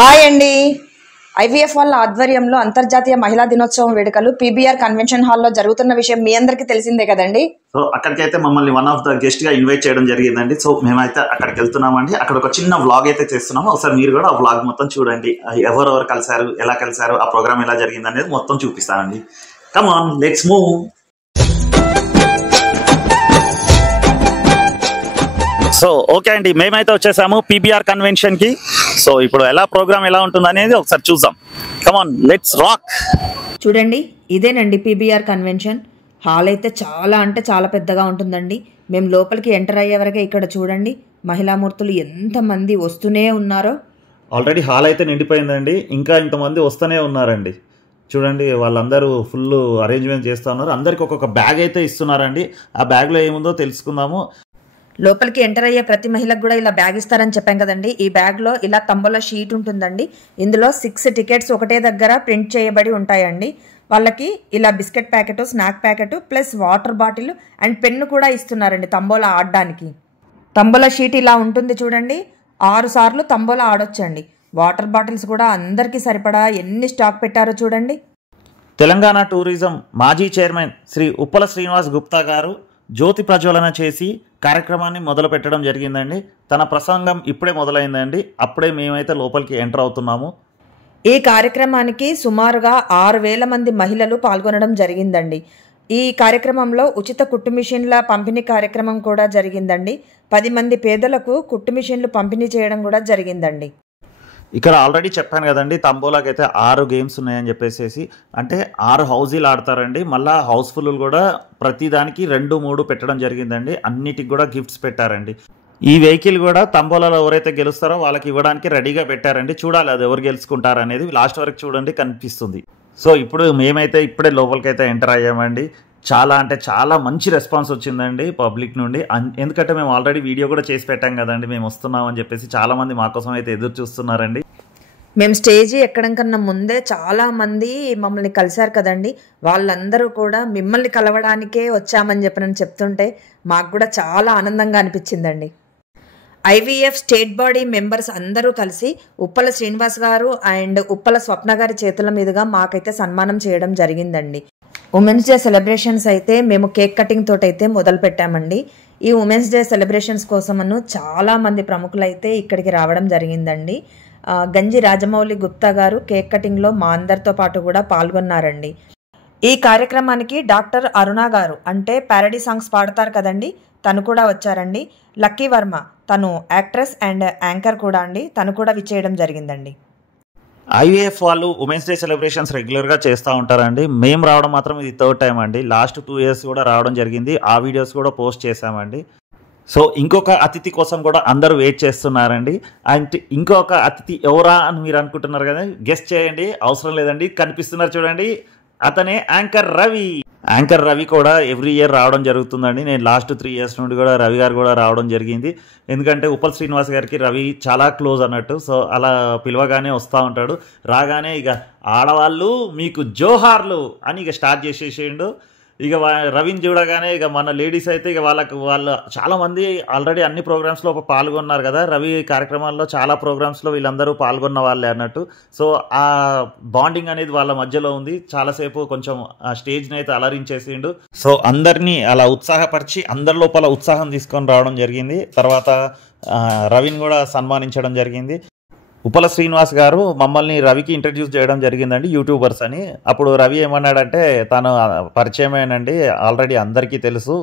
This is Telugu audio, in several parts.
హాయ్ అండి. ఐవీఎఫ్ వాళ్ళ ఆధ్వర్యంలో అంతర్జాతీయ మహిళా దినోత్సవం వేడుకలు పీబీఆర్ కన్వెన్షన్ హాల్లో జరుగుతున్న విషయం మీ అందరికీ తెలిసిందే కదండి. సో అక్కడికైతే మమ్మల్ని వన్ ఆఫ్ ద గెస్ట్ గా ఇన్వైట్ చేయడం జరిగిందండి. సో మేమైతే అక్కడికి వెళ్తున్నామండి. అక్కడ ఒక చిన్న వ్లాగ్ అయితే చేస్తున్నాము. ఒకసారి మీరు కూడా ఆ వ్లాగ్ మొత్తం చూడండి. ఎవరెవరు కలిసారు, ఎలా కలిసారు, ఆ ప్రోగ్రామ్ ఎలా జరిగింది అనేది మొత్తం చూపిస్తానండి. Come on, let's move. So okay అండి, మేమైతే వచ్చేసాము పీబీఆర్ కన్వెన్షన్ కి. సో ఇప్పుడు ప్రోగ్రామ్ ఎలా ఉంటుంది అనేది ఒకసారి చూద్దాం. Come on, let's rock. చూడండి, ఇదేనండి పీబీఆర్ కన్వెన్షన్ హాల్. అయితే చాలా అంటే చాలా పెద్దగా ఉంటుందండి. మేము లోపలికి ఎంటర్ అయ్యే వరకే ఇక్కడ చూడండి మహిళామూర్తులు ఎంతమంది వస్తూనే ఉన్నారో. ఆల్రెడీ హాల్ అయితే నిండిపోయిందండి, ఇంకా ఇంతమంది వస్తూనే ఉన్నారండి. చూడండి, వాళ్ళందరూ ఫుల్ అరేంజ్మెంట్ చేస్తూ ఉన్నారు. అందరికి ఒక్కొక్క బ్యాగ్ అయితే ఇస్తున్నారండి. ఆ బ్యాగ్లో ఏముందో తెలుసుకుందాము. లోపలికి ఎంటర్ అయ్యే ప్రతి మహిళకు కూడా ఇలా బ్యాగ్ ఇస్తారని చెప్పాం కదండి. ఈ బ్యాగ్లో ఇలా తంబోలా షీట్ ఉంటుందండి. ఇందులో 6 టికెట్స్ ఒకటే దగ్గర ప్రింట్ చేయబడి ఉంటాయండి. వాళ్ళకి ఇలా biscuit packet, snack packet plus water bottle and pen కూడా ఇస్తున్నారండి తంబోలా ఆడడానికి. తంబోలా షీట్ ఇలా ఉంటుంది చూడండి. 6 సార్లు తంబోలా ఆడొచ్చండి. వాటర్ బాటిల్స్ కూడా అందరికీ సరిపడా ఎన్ని స్టాక్ పెట్టారో చూడండి. తెలంగాణ టూరిజం మాజీ చైర్మన్ శ్రీ ఉప్పల శ్రీనివాస్ గుప్తా గారు జ్యోతి ప్రజ్వలన చేసి కార్యక్రమాన్ని మొదలు పెట్టడం జరిగిందండి. తన ప్రసంగం ఇప్పుడే మొదలైందండి. అప్పుడే మేమైతే లోపలికి ఎంటర్ అవుతున్నాము. ఈ కార్యక్రమానికి సుమారుగా 6,000 మంది మహిళలు పాల్గొనడం జరిగిందండి. ఈ కార్యక్రమంలో ఉచిత కుట్టు మిషన్ల పంపిణీ కార్యక్రమం కూడా జరిగిందండి. 10 మంది పేదలకు కుట్టు మిషన్లు పంపిణీ చేయడం కూడా జరిగిందండి. ఇక్కడ ఆల్రెడీ చెప్పాను కదండి, తంబోలాకైతే 6 గేమ్స్ ఉన్నాయని చెప్పేసి. అంటే 6 హౌజీలు ఆడతారండి. మళ్ళీ హౌస్ఫుల్ కూడా ప్రతిదానికి 2-3 పెట్టడం జరిగిందండి. అన్నిటికి కూడా గిఫ్ట్స్ పెట్టారండి. ఈ వెహికల్ కూడా తంబోలాలో ఎవరైతే గెలుస్తారో వాళ్ళకి ఇవ్వడానికి రెడీగా పెట్టారండి. చూడాలి అది ఎవరు గెలుచుకుంటారు అనేది. లాస్ట్ వరకు చూడండి, కనిపిస్తుంది. సో ఇప్పుడు మేమైతే ఇప్పుడే లోపలికైతే ఎంటర్ అయ్యామండి. చాలా అంటే చాలా మంచి రెస్పాన్స్ వచ్చిందండి పబ్లిక్ నుండి. ఎందుకంటే మేము ఆల్రెడీ వీడియో కూడా చేసి పెట్టాం కదండి, మేము వస్తున్నామని చెప్పేసి. చాలామంది మా కోసం అయితే ఎదురు చూస్తున్నారండి. మేము స్టేజీ ఎక్కడం కన్నా ముందే చాలా మంది మమ్మల్ని కలిశారు కదండి. వాళ్ళందరూ కూడా మిమ్మల్ని కలవడానికే వచ్చామని చెప్పి చెప్తుంటే మాకు కూడా చాలా ఆనందంగా అనిపించిందండి. ఐవీఎఫ్ స్టేట్ బాడీ మెంబర్స్ అందరూ కలిసి ఉప్పల శ్రీనివాస్ గారు అండ్ ఉప్పల స్వప్న గారి చేతుల మీదుగా మాకైతే సన్మానం చేయడం జరిగిందండి. ఉమెన్స్ డే సెలబ్రేషన్స్ అయితే మేము కేక్ కటింగ్ తోటైతే మొదలు పెట్టామండి. ఈ ఉమెన్స్ డే సెలబ్రేషన్స్ కోసమను చాలా మంది ప్రముఖులు అయితే ఇక్కడికి రావడం జరిగిందండి. గంజి రాజమౌళి గుప్తా గారు కేక్ కటింగ్లో మా అందరితో పాటు కూడా పాల్గొన్నారండి. ఈ కార్యక్రమానికి డాక్టర్ అరుణ గారు అంటే ప్యారడీ సాంగ్స్ పాడతారు కదండి, తను కూడా వచ్చారండి. లక్కీ వర్మ, తను యాక్ట్రెస్ అండ్ యాంకర్ కూడా అండి, తను కూడా విచ్చేయడం జరిగిందండి. ఐవీఎఫ్ వాళ్ళు ఉమెన్స్ డే సెలబ్రేషన్స్ రెగ్యులర్గా చేస్తూ ఉంటారండి. మేము రావడం మాత్రం ఇది 3rd టైం అండి. లాస్ట్ 2 years కూడా రావడం జరిగింది. ఆ వీడియోస్ కూడా పోస్ట్ చేశామండి. సో ఇంకొక అతిథి కోసం కూడా అందరూ వెయిట్ చేస్తున్నారండి. అండ్ ఇంకొక అతిథి ఎవరా అని మీరు అనుకుంటున్నారు కదా, గెస్ట్ చేయండి. అవసరం లేదండి, కనిపిస్తున్నారు చూడండి, అతనే యాంకర్ రవి. యాంకర్ రవి కూడా ఎవ్రీ ఇయర్ రావడం జరుగుతుందండి. నేను లాస్ట్ 3 years నుండి కూడా రవి గారు కూడా రావడం జరిగింది. ఎందుకంటే ఉప్పల్ శ్రీనివాస్ గారికి రవి చాలా క్లోజ్ అన్నట్టు. సో అలా పిలవగానే వస్తూ ఉంటాడు. రాగానే ఇక ఆడవాళ్ళు మీకు జోహార్లు అని ఇక స్టార్ట్ చేసేసిండు. ఇక రవిని చూడగానే ఇక మన లేడీస్ అయితే ఇక వాళ్ళు చాలామంది ఆల్రెడీ అన్ని ప్రోగ్రామ్స్లో పాల్గొన్నారు కదా. రవి కార్యక్రమాల్లో చాలా ప్రోగ్రామ్స్లో వీళ్ళందరూ పాల్గొన్న వాళ్ళే అన్నట్టు. సో ఆ బాండింగ్ అనేది వాళ్ళ మధ్యలో ఉంది. చాలాసేపు కొంచెం ఆ స్టేజ్ని అయితే అలరించేసిండు. సో అందరినీ అలా ఉత్సాహపరిచి అందరి లోపల ఉత్సాహం తీసుకొని రావడం జరిగింది. తర్వాత రవిని కూడా సన్మానించడం జరిగింది. ఉప్పల శ్రీనివాస్ గారు మమ్మల్ని రవికి ఇంట్రడ్యూస్ చేయడం జరిగిందండి, యూట్యూబర్స్ అని. అప్పుడు రవి ఏమన్నాడంటే, తను పరిచయమేనండి, ఆల్రెడీ అందరికీ తెలుసు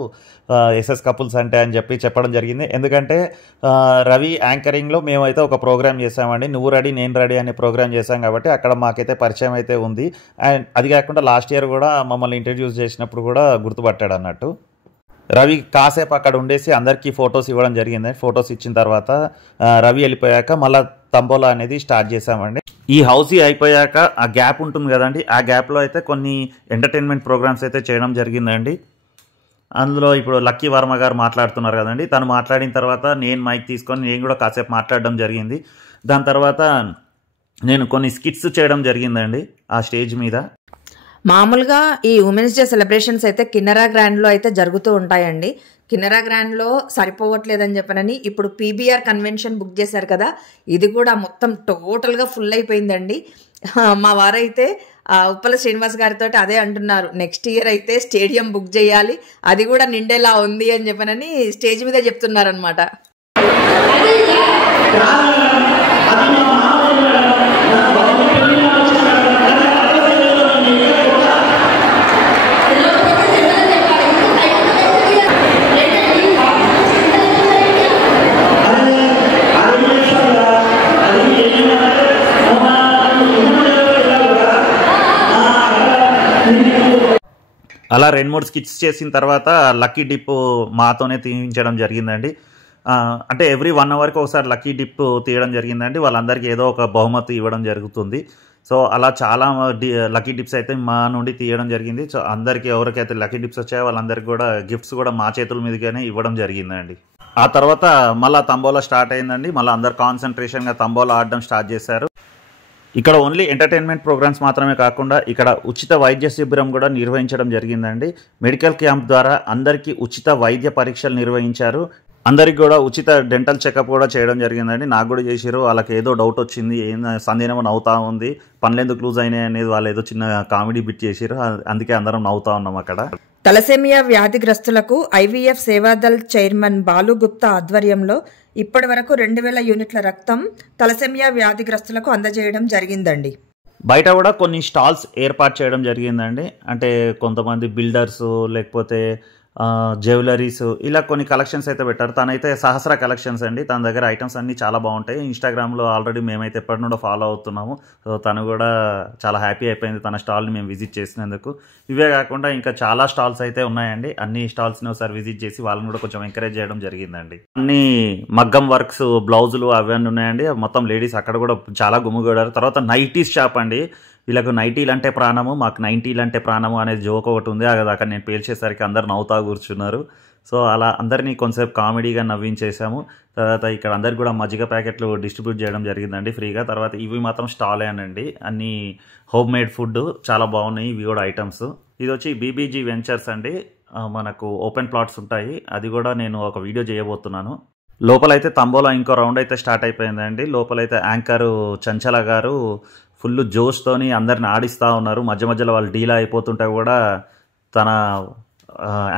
ఎస్ఎస్ కపుల్స్ అంటే అని చెప్పడం జరిగింది. ఎందుకంటే రవి యాంకరింగ్లో మేమైతే ఒక ప్రోగ్రామ్ చేసామండి, నువ్వు రెడీ నేను రెడీ అనే ప్రోగ్రామ్ చేశాం కాబట్టి అక్కడ మాకైతే పరిచయం అయితే ఉంది. అండ్ అది కాకుండా లాస్ట్ ఇయర్ కూడా మమ్మల్ని ఇంట్రడ్యూస్ చేసినప్పుడు కూడా గుర్తుపట్టాడు అన్నట్టు. రవి కాసేపు అక్కడ ఉండేసి అందరికీ ఫొటోస్ ఇవ్వడం జరిగింది. ఫొటోస్ ఇచ్చిన తర్వాత రవి వెళ్ళిపోయాక మళ్ళీ తంబోలా అనేది స్టార్ట్ చేసామండి. ఈ హౌసీ అయిపోయాక ఆ గ్యాప్ ఉంటుంది కదండి, ఆ గ్యాప్లో అయితే కొన్ని ఎంటర్టైన్మెంట్ ప్రోగ్రామ్స్ అయితే చేయడం జరిగిందండి. అందులో ఇప్పుడు లక్కీ వర్మ గారు మాట్లాడుతున్నారు కదండి, తను మాట్లాడిన తర్వాత నేను మైక్ తీసుకొని నేను కూడా కాసేపు మాట్లాడడం జరిగింది. దాని తర్వాత నేను కొన్ని స్కిట్స్ చేయడం జరిగిందండి ఆ స్టేజ్ మీద. మామూలుగా ఈ ఉమెన్స్ డే సెలబ్రేషన్స్ అయితే కిన్నెరా గ్రాండ్లో అయితే జరుగుతూ ఉంటాయండి. కినరా గ్రాండ్లో సరిపోవట్లేదని చెప్పనని ఇప్పుడు పీబీఆర్ కన్వెన్షన్ బుక్ చేశారు కదా, ఇది కూడా మొత్తం టోటల్గా ఫుల్ అయిపోయిందండి. మా వారైతే ఉప్పల శ్రీనివాస్ గారితో అదే అంటున్నారు, నెక్స్ట్ ఇయర్ అయితే స్టేడియం బుక్ చేయాలి, అది కూడా నిండేలా ఉంది అని చెప్పనని స్టేజ్ మీద చెప్తున్నారనమాట. అలా 2-3 స్కిట్స్ చేసిన తర్వాత లక్కీ డిప్ మాతోనే తీయించడం జరిగిందండి. అంటే ఎవ్రీ 1 అవర్కి ఒకసారి లక్కీ డిప్ తీయడం జరిగిందండి. వాళ్ళందరికీ ఏదో ఒక బహుమతి ఇవ్వడం జరుగుతుంది. సో అలా చాలా లక్కీ డిప్స్ అయితే మా నుండి తీయడం జరిగింది. సో అందరికీ ఎవరికైతే లక్కీ డిప్స్ వచ్చాయో వాళ్ళందరికీ కూడా గిఫ్ట్స్ కూడా మా చేతుల మీదుగానే ఇవ్వడం జరిగిందండి. ఆ తర్వాత మళ్ళీ తంబోలా స్టార్ట్ అయిందండి. మళ్ళీ అందరు కాన్సన్ట్రేషన్గా తంబోలా ఆడడం స్టార్ట్ చేశారు. ఇక్కడ ఓన్లీ ఎంటర్టైన్మెంట్ ప్రోగ్రామ్స్ మాత్రమే కాకుండా ఇక్కడ ఉచిత వైద్య శిబిరం కూడా నిర్వహించడం జరిగిందండి. మెడికల్ క్యాంప్ ద్వారా అందరికీ ఉచిత వైద్య పరీక్షలు నిర్వహించారు. అందరికి కూడా ఉచిత డెంటల్ చెకప్ కూడా చేయడం జరిగిందండి. నాకు కూడా చేసారు. వాళ్ళకి ఏదో డౌట్ వచ్చింది, ఏం సందేహం నవ్వుతా ఉంది, పనులు ఎందుకు లూజ్ అయినాయి అనేది వాళ్ళు ఏదో చిన్న కామెడీ బిట్ చేసారు. అందుకే అందరం నవ్వుతా ఉన్నాం. అక్కడ తలసేమియా వ్యాధిగ్రస్తులకు ఐవీఎఫ్ సేవాదల్ చైర్మన్ బాలు గుప్తా ఆధ్వర్యంలో ఇప్పటి వరకు 2000 యూనిట్ల రక్తం తలసేమియా వ్యాధిగ్రస్తులకు అందజేయడం జరిగిందండి. బయట కూడా కొన్ని స్టాల్స్ ఏర్పాటు చేయడం జరిగిందండి. అంటే కొంతమంది బిల్డర్స్ లేకపోతే జ్యువెలరీస్ ఇలా కొన్ని కలెక్షన్స్ అయితే పెట్టారు. తనైతే సహస్ర కలెక్షన్స్ అండి. తన దగ్గర ఐటమ్స్ అన్నీ చాలా బాగుంటాయి. ఇన్స్టాగ్రామ్లో ఆల్రెడీ మేమైతే ఎప్పటి నుండో ఫాలో అవుతున్నాము. సో తను కూడా చాలా హ్యాపీ అయిపోయింది తన స్టాల్ని మేము విజిట్ చేసినందుకు. ఇవే కాకుండా ఇంకా చాలా స్టాల్స్ అయితే ఉన్నాయండి. అన్ని స్టాల్స్ని ఒకసారి విజిట్ చేసి వాళ్ళని కూడా కొంచెం ఎంకరేజ్ చేయడం జరిగిందండి. అన్ని మగ్గం వర్క్స్, బ్లౌజులు అవన్నీ ఉన్నాయండి. మొత్తం లేడీస్ అక్కడ కూడా చాలా గుమ్ముగూడారు. తర్వాత నైటీస్ షాప్ అండి. వీళ్ళకు నైటీలు అంటే ప్రాణము, మాకు 90లు అంటే ప్రాణము అనేది జోక్ ఒకటి ఉంది. అక్కడ నేను పేల్చేసరికి అందరు నవ్వుతా కూర్చున్నారు. సో అలా అందరినీ కొంచెంసేపు కామెడీగా నవ్వించేసాము. తర్వాత ఇక్కడ అందరికి కూడా మజ్జిగ ప్యాకెట్లు డిస్ట్రిబ్యూట్ చేయడం జరిగిందండి ఫ్రీగా. తర్వాత ఇవి మాత్రం స్టాలే అనండి, అన్నీ హోమ్ మేడ్ ఫుడ్ చాలా బాగున్నాయి. ఇవి కూడా ఐటమ్స్. ఇది వచ్చి బీబీజీ వెంచర్స్ అండి. మనకు ఓపెన్ ప్లాట్స్ ఉంటాయి. అది కూడా నేను ఒక వీడియో చేయబోతున్నాను. లోపలైతే తంబోలా ఇంకో రౌండ్ అయితే స్టార్ట్ అయిపోయిందండి. లోపలైతే యాంకర్ చంచల గారు ఫుల్ జోష్తోని అందరిని ఆడిస్తూ ఉన్నారు. మధ్య మధ్యలో వాళ్ళు డీలా అయిపోతుంటే కూడా తన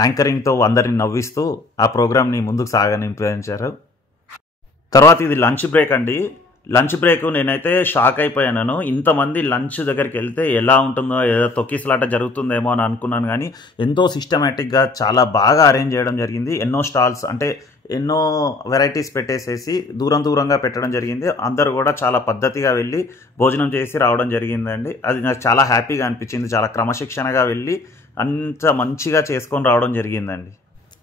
యాంకరింగ్తో అందరిని నవ్విస్తూ ఆ ప్రోగ్రామ్ని ముందుకు సాగనింపించారు. తర్వాత ఇది లంచ్ బ్రేక్ అండి. లంచ్ బ్రేక్ నేనైతే షాక్ అయిపోయాను. ఇంతమంది లంచ్ దగ్గరికి వెళ్తే ఎలా ఉంటుందో, ఏదో తొక్కిసలాట జరుగుతుందేమో అని అనుకున్నాను. కానీ ఎంతో సిస్టమేటిక్గా చాలా బాగా అరేంజ్ చేయడం జరిగింది. ఎన్నో స్టాల్స్ అంటే ఎన్నో వెరైటీస్ పెట్టేసేసి దూరంగా పెట్టడం జరిగింది. అందరూ కూడా చాలా పద్ధతిగా వెళ్ళి భోజనం చేసి రావడం జరిగిందండి. అది నాకు చాలా హ్యాపీగా అనిపించింది. చాలా క్రమశిక్షణగా వెళ్ళి అంత మంచిగా చేసుకొని రావడం జరిగిందండి.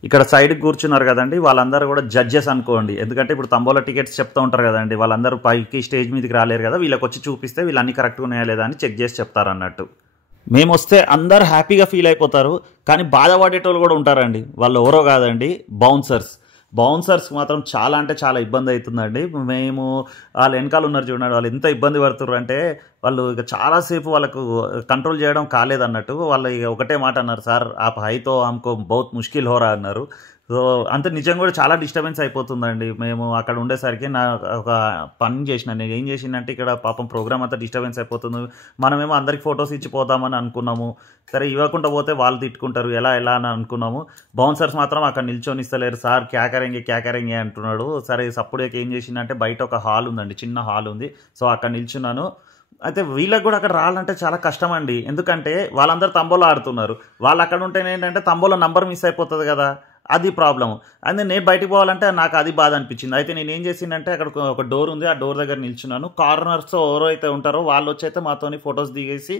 ఇక్కడ సైడ్కి కూర్చున్నారు కదండి, వాళ్ళందరూ కూడా జడ్జెస్ అనుకోండి. ఎందుకంటే ఇప్పుడు తంబోలా టికెట్స్ చెప్తూ ఉంటారు కదండి, వాళ్ళందరూ పైకి స్టేజ్ మీదకి రాలేరు కదా, వీళ్ళకి వచ్చి చూపిస్తే వీళ్ళు అన్ని కరెక్ట్గా ఉన్నాయా లేదా అని చెక్ చేసి చెప్తారు అన్నట్టు. మేము వస్తే అందరు హ్యాపీగా ఫీల్ అయిపోతారు. కానీ బాధపడేటోళ్ళు కూడా ఉంటారండి. వాళ్ళు ఎవరో కాదండి, బౌన్సర్స్ మాత్రం చాలా అంటే చాలా ఇబ్బంది అవుతుందండి. మేము వాళ్ళ వెనకాల ఉన్నారు చూడండి, వాళ్ళు ఎంత ఇబ్బంది పడుతున్నారు అంటే వాళ్ళు ఇక చాలాసేపు వాళ్ళకు కంట్రోల్ చేయడం కాలేదన్నట్టు. వాళ్ళు ఇక ఒకటే మాట అన్నారు, సార్ ఆప్ హైతో ఆమెకు బహుత్ ముష్కిల్ హోరా అన్నారు. సో అంత నిజంగా కూడా చాలా డిస్టర్బెన్స్ అయిపోతుందండి. మేము అక్కడ ఉండేసరికి నా ఒక పని చేసిన, నేను ఏం చేసిందంటే ఇక్కడ పాపం ప్రోగ్రామ్ అంతా డిస్టర్బెన్స్ అయిపోతుంది. మనమేమో అందరికి ఫొటోస్ ఇచ్చిపోదామని అనుకున్నాము. సరే ఇవ్వకుండా పోతే వాళ్ళు తిట్టుకుంటారు, ఎలా అని అనుకున్నాము. బౌన్సర్స్ మాత్రం అక్కడ నిల్చొని ఇస్తలేరు. సార్ క్యా కరెంగే అంటున్నాడు. సరే సప్పుడేకి ఏం చేసిందంటే బయట ఒక హాల్ ఉందండి, చిన్న హాల్ ఉంది. సో అక్కడ నిల్చున్నాను. అయితే వీళ్ళకి కూడా అక్కడ రావాలంటే చాలా కష్టం అండి. ఎందుకంటే వాళ్ళందరూ తంబోలా ఆడుతున్నారు. వాళ్ళు అక్కడ ఉంటేనే ఏంటంటే తంబోలా నంబర్ మిస్ అయిపోతుంది కదా, అది ప్రాబ్లం. అయితే నేను బయటికి పోవాలంటే నాకు అది బాధ అనిపించింది. అయితే నేను ఏం చేసిందంటే అక్కడ ఒక డోర్ ఉంది, ఆ డోర్ దగ్గర నిల్చున్నాను. కార్నర్స్ ఎవరో అయితే ఉంటారో వాళ్ళు వచ్చి అయితే మాతోని ఫొటోస్ దిగేసి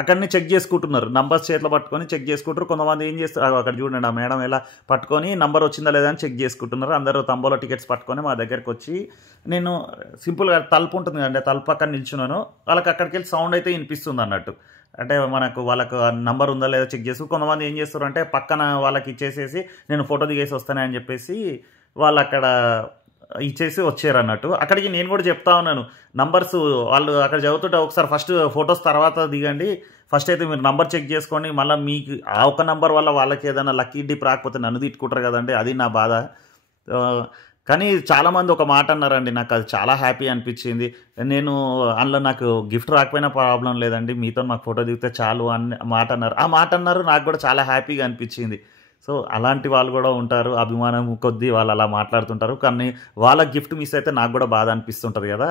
అక్కడిని చెక్ చేసుకుంటున్నారు. నంబర్స్ చేతిలో పట్టుకొని చెక్ చేసుకుంటారు. కొంతమంది ఏం చేస్తారు, అక్కడ చూడండి ఆ మేడం ఎలా పట్టుకొని నంబర్ వచ్చిందా లేదా అని చెక్ చేసుకుంటున్నారు. అందరూ తంబోలా టికెట్స్ పట్టుకొని మా దగ్గరికి వచ్చి, నేను సింపుల్గా తలుపు ఉంటుంది కదండి, తలుపు పక్కన నిల్చున్నాను. వాళ్ళకి అక్కడికి వెళ్ళి సౌండ్ అయితే వినిపిస్తుంది అన్నట్టు. అంటే వాళ్ళకు నంబర్ ఉందా లేదా చెక్ చేసి, కొంతమంది ఏం చేస్తారు అంటే పక్కన వాళ్ళకి ఇచ్చేసేసి నేను ఫోటో దిగేసి వస్తానే అని చెప్పేసి వాళ్ళు అక్కడ ఇచ్చేసి వచ్చారు అన్నట్టు. అక్కడికి నేను కూడా చెప్తా ఉన్నాను, నంబర్స్ వాళ్ళు అక్కడ చదువుతుంటే ఒకసారి ఫస్ట్ ఫొటోస్ తర్వాత దిగండి, ఫస్ట్ అయితే మీరు నంబర్ చెక్ చేసుకోండి, మళ్ళీ మీకు ఆ ఒక నంబర్ వల్ల వాళ్ళకి ఏదైనా లక్కీ డిప్ రాకపోతే నన్ను తిట్టుకుంటారు కదండి, అది నా బాధ. కానీ చాలామంది ఒక మాట అన్నారండి, నాకు అది చాలా హ్యాపీ అనిపించింది. నేను అందులో నాకు గిఫ్ట్ రాకపోయినా ప్రాబ్లం లేదండి, మీతో మాకు ఫోటో దిగితే చాలు అని మాట అన్నారు. ఆ మాట అన్నారు, నాకు కూడా చాలా హ్యాపీగా అనిపించింది. సో అలాంటి వాళ్ళు కూడా ఉంటారు, అభిమానం కొద్దీ వాళ్ళు అలా మాట్లాడుతుంటారు. కానీ వాళ్ళ గిఫ్ట్ మిస్ అయితే నాకు కూడా బాధ అనిపిస్తుంటుంది కదా.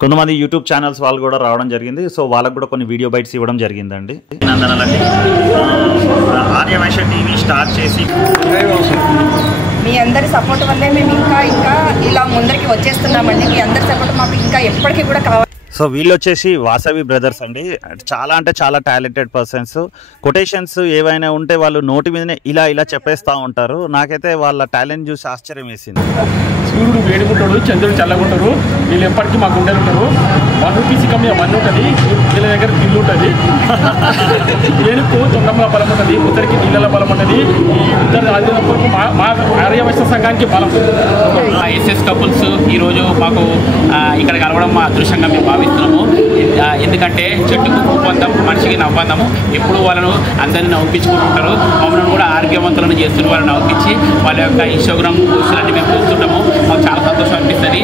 కొంతమంది యూట్యూబ్ ఛానల్స్ వాళ్ళు కూడా రావడం జరిగింది. సో వాళ్ళకు కూడా కొన్ని వీడియో బైట్స్ ఇవ్వడం జరిగిందండి. నందనాలండి ఆర్యవైశ్య టీవీ స్టార్ట్ చేసి మీ అందరి సపోర్ట్ వల్లే మేము ఇంకా ఇలా ముందరికి వచ్చేస్తున్నామండి. మీ అందరి సపోర్ట్ మాకు ఇంకా ఎప్పటికీ కూడా కావాలి. సో వీళ్ళు వచ్చేసి వాసవి బ్రదర్స్ అండి. చాలా అంటే చాలా టాలెంటెడ్ పర్సన్స్. కొటేషన్స్ ఏవైనా ఉంటే వాళ్ళు నోటి మీదనే ఇలా చెప్పేస్తూ ఉంటారు. నాకైతే వాళ్ళ టాలెంట్ చూసి ఆశ్చర్యం వేసింది. సూర్యుడు వేడుకుంటాడు, చంద్రుడు చల్లగుంటారు, వీళ్ళు ఎప్పటికీ మా గుండెలు ఉంటారు. 1 రూపీ సిక్కం మీద 1 ఉంటుంది, వీళ్ళ దగ్గర దిల్లు ఉంటుంది. ఏనుకు తొండంగా బలం ఉంటుంది, ఉత్తరికి నీళ్ళ బలం ఉంటుంది. ఈ ఉత్తర ఆదినప్పుడు మా ఆర్యవైశ్య సంఘానికి బలం. ఎస్ఎస్ కపుల్స్ ఈరోజు మాకు ఇక్కడ కలవడం మా అదృష్టంగా మేము భావిస్తున్నాము. ఎందుకంటే చెట్టుకు ఒప్పందం, మనిషికి నవ్వందము. ఎప్పుడు వాళ్ళను అందరినీ నవ్వించుకుంటుంటారు. మమ్మల్ని కూడా ఆరోగ్యవంతులను చేస్తున్న వాళ్ళని నవ్వించి వాళ్ళ యొక్క ఇన్స్టాగ్రామ్ పోస్టులన్నీ మేము చూస్తుంటాము. మాకు చాలా సంతోషం అనిపిస్తుంది.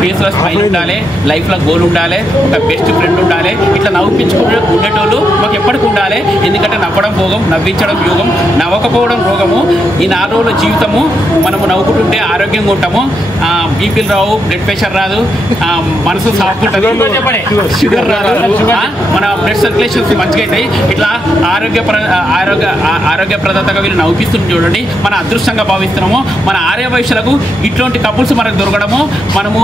ఫేస్లో స్మైల్ ఉండాలి, లైఫ్లో గోల్ ఉండాలి, ఒక బెస్ట్ ఫ్రెండ్ ఉండాలి. ఇట్లా నవ్వించుకుంటూ ఉండేటోళ్ళు మాకు ఎప్పటికీ ఉండాలి. ఎందుకంటే నవ్వడం భోగం, నవ్వించడం యోగం, నవ్వకపోవడం రోగము. ఈ 4 రోజుల జీవితము మనము నవ్వుకుంటుంటే ఆరోగ్యంగా ఉంటాము. బీపీలు రావు, బ్లడ్ ప్రెషర్ రాదు, మనసు సాఫ్ట్ ఉంటుంది, షుగర్ రాదు, మన బ్లడ్ సర్క్యులేషన్స్ మంచిగా అవుతాయి. ఇట్లా ఆరోగ్యప్రదాతగా వీళ్ళు నవ్విస్తుంది చూడండి, మన అదృష్టంగా భావిస్తున్నాము. మన ఆర్యవైశ్యులకు ఇట్లాంటి కపుల్స్ మనకు దొరకడము మనము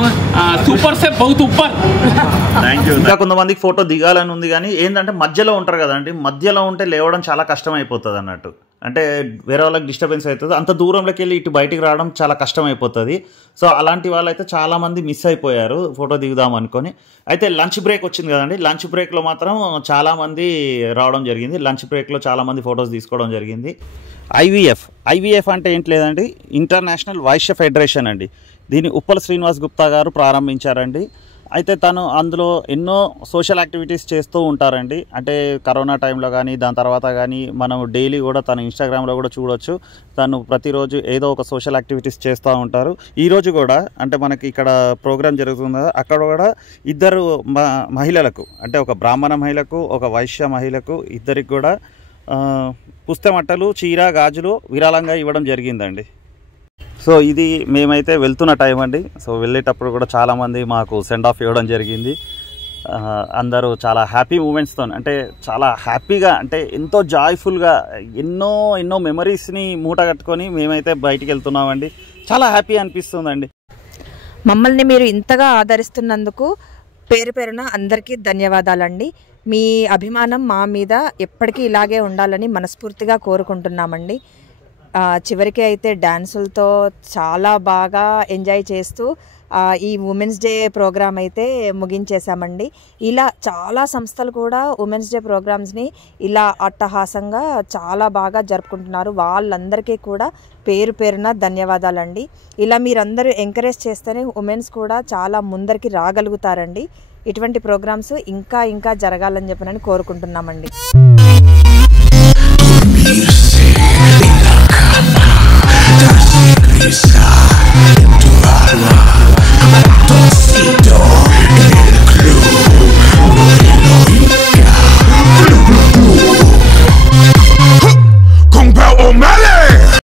సూపర్ సే బహుత్ ఉప్పర్. ఇంకా కొంతమందికి ఫోటో దిగాలని ఉంది, కానీ ఏంటంటే మధ్యలో ఉంటారు కదండి, మధ్యలో ఉంటే లేవడం చాలా కష్టం అయిపోతుంది అన్నట్టు. అంటే వేరే వాళ్ళకి డిస్టర్బెన్స్ అవుతుంది, అంత దూరంలోకి వెళ్ళి ఇటు బయటికి రావడం చాలా కష్టం అయిపోతుంది. సో అలాంటి వాళ్ళు అయితే చాలామంది మిస్ అయిపోయారు ఫోటో దిగుదాం అనుకొని. అయితే లంచ్ బ్రేక్ వచ్చింది కదండి, లంచ్ బ్రేక్లో మాత్రం చాలామంది రావడం జరిగింది. లంచ్ బ్రేక్లో చాలామంది ఫొటోస్ తీసుకోవడం జరిగింది. ఐవీఎఫ్ అంటే ఏంటి లేదండి, ఇంటర్నేషనల్ వైశ్య ఫెడరేషన్ అండి. దీన్ని ఉప్పల శ్రీనివాస్ గుప్తా గారు ప్రారంభించారండి. అయితే తను అందులో ఎన్నో సోషల్ యాక్టివిటీస్ చేస్తూ ఉంటారండి. అంటే కరోనా టైంలో కానీ దాని తర్వాత కానీ మనం డైలీ కూడా తన ఇన్స్టాగ్రామ్లో కూడా చూడొచ్చు. తను ప్రతిరోజు ఏదో ఒక సోషల్ యాక్టివిటీస్ చేస్తూ ఉంటారు. ఈరోజు కూడా అంటే మనకి ఇక్కడ ప్రోగ్రాం జరుగుతుంది కదా, అక్కడ కూడా 2 మహిళలకు, అంటే ఒక బ్రాహ్మణ మహిళకు, ఒక వైశ్య మహిళకు, ఇద్దరికి కూడా పుస్తమట్టలు, చీర, గాజులు విరాళంగా ఇవ్వడం జరిగిందండి. సో ఇది మేమైతే వెళ్తున్న టైం అండి. సో వెళ్ళేటప్పుడు కూడా చాలామంది మాకు సెండ్ ఆఫ్ ఇవ్వడం జరిగింది. అందరూ చాలా హ్యాపీ మూమెంట్స్తో, అంటే చాలా హ్యాపీగా, అంటే ఎంతో జాయ్ఫుల్గా ఎన్నో మెమరీస్ని మూట కట్టుకొని మేమైతే బయటికి వెళ్తున్నామండి. చాలా హ్యాపీ అనిపిస్తుందండి. మమ్మల్ని మీరు ఇంతగా ఆదరిస్తున్నందుకు పేరున అందరికీ ధన్యవాదాలండి. మీ అభిమానం మా మీద ఎప్పటికీ ఇలాగే ఉండాలని మనస్ఫూర్తిగా కోరుకుంటున్నామండి. చివరికి అయితే డ్యాన్సులతో చాలా బాగా ఎంజాయ్ చేస్తూ ఈ ఉమెన్స్ డే ప్రోగ్రామ్ అయితే ముగించేశామండి. ఇలా చాలా సంస్థలు కూడా ఉమెన్స్ డే ప్రోగ్రామ్స్ని ఇలా అట్టహాసంగా చాలా బాగా జరుపుకుంటున్నారు. వాళ్ళందరికీ కూడా పేరున ధన్యవాదాలండి. ఇలా మీరందరూ ఎంకరేజ్ చేస్తేనే ఉమెన్స్ కూడా చాలా ముందరికి రాగలుగుతారండి. ఇటువంటి ప్రోగ్రామ్స్ ఇంకా జరగాలని చెప్పనని కోరుకుంటున్నామండి. Peace.